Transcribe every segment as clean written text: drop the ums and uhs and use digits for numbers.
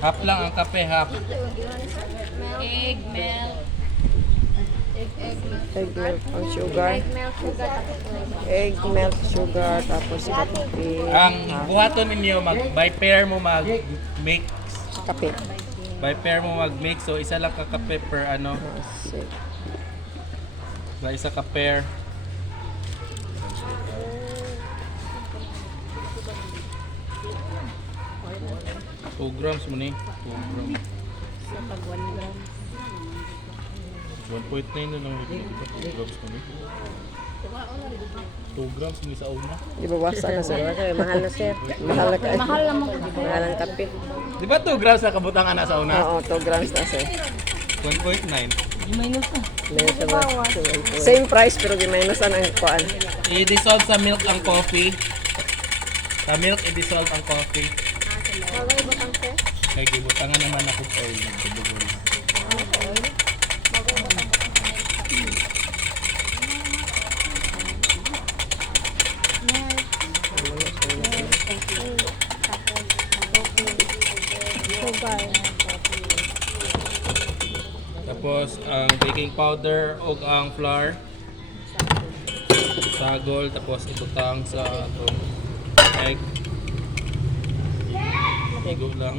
Half lang ang kape, half. Egg, milk. Egg milk ang sugar. Egg, milk, sugar, tapos flavor. Egg milk sugar tapos kape. Ang buhaton ninyo, by pair mo mag-mix. Kape. By pair mo mag-mix. So, isa lang ka kape per ano. Kasi By isa ka pair. Two grams mo ni. 2 grams. Sa pag 1 gram. 1.9 na lang. 2 grams mo ni. 2 grams mo sa una. di ba wasa na sir? Mahal na sir. Mahal na ka. Mahal lang mo. Mahal ang kape. Di ba 2 grams na kabutangan na sa una? Oo, 2 grams na sir. 1.9. Minus na ba? Same price pero giminus ang kuan. I-dissolve sa milk ang coffee. Sa milk, i-dissolve ang coffee. Bagay ba kang sir? Kaya gibutangan naman ako sa oil. Nagdudugol. Sugar. Tapos ang baking powder o ang flour. Sagol, tapos ibutang sa atong egg. Igo lang.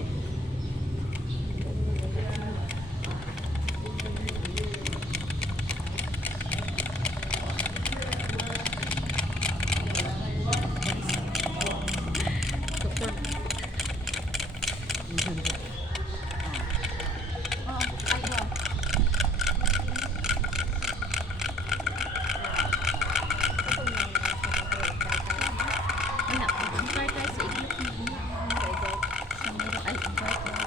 Anak, ang starter sa iglip mo. Ay, starter.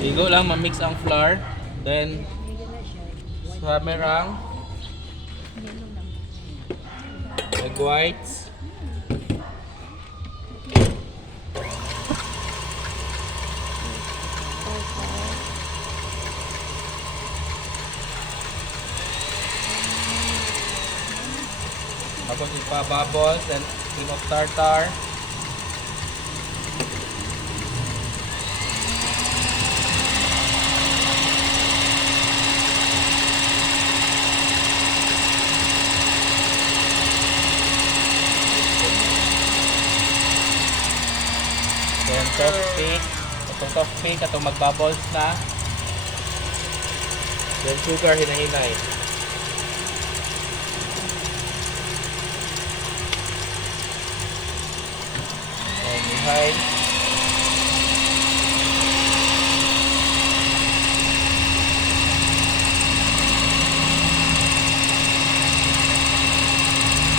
Igo lang, ma-mix ang flour. Then, samerang egg whites. Tapos ipa-bubbles and cream of tartar. Then toothpick. Itong toothpick, itong mag-bubbles na. Then sugar, hinahinay. Then ihay.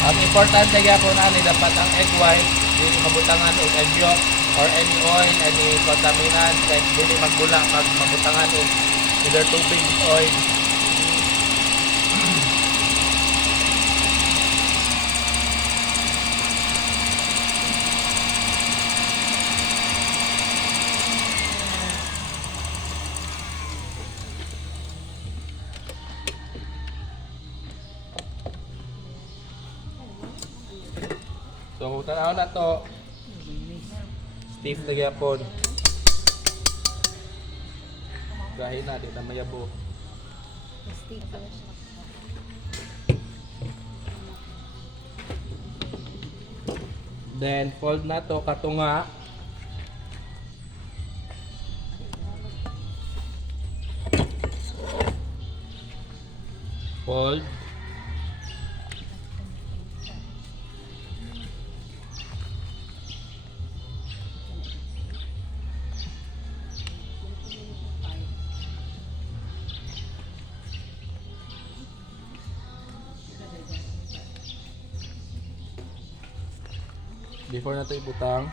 Ang importante gyapon ani dapat ang egg white dili mabutangan og egg yolk or any oil, any contaminant like dili magbula pag mabutangan og either tubig oil. So tanaw na to. Stiff na gyapon. Gahin na di na mayabo. Then fold na to katunga. Fold. Before na ito ibutang.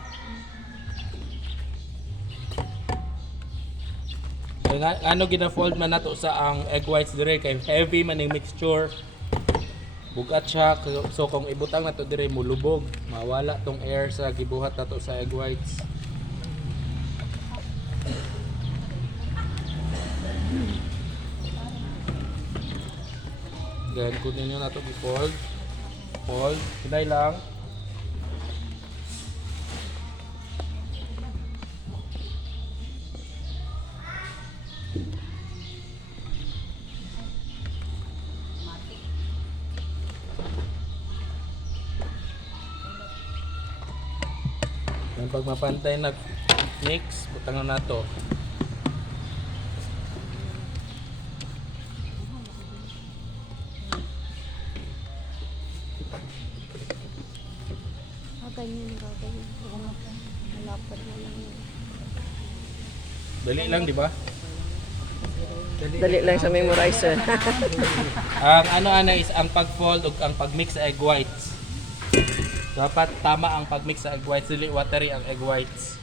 Ano gina-fold man nato sa ang egg whites dire kay heavy man yung mixture. Bugat siya so kung ibutang nato dire mulubog, mawala tong air sa gibuhat nato sa egg whites. Then kunin nyo na ito i-fold. Fold. Hinay lang. Then pag mapantay nag-mix, butang na to. Ganyan, ganyan. Malapad na lang yun. Dali lang, di ba? Dali lang sa memorizer. Ang ano is ang pag-fold ug ang pag-mix sa egg whites. Dapat tama ang pag-mix sa egg whites, dili watery ang egg whites.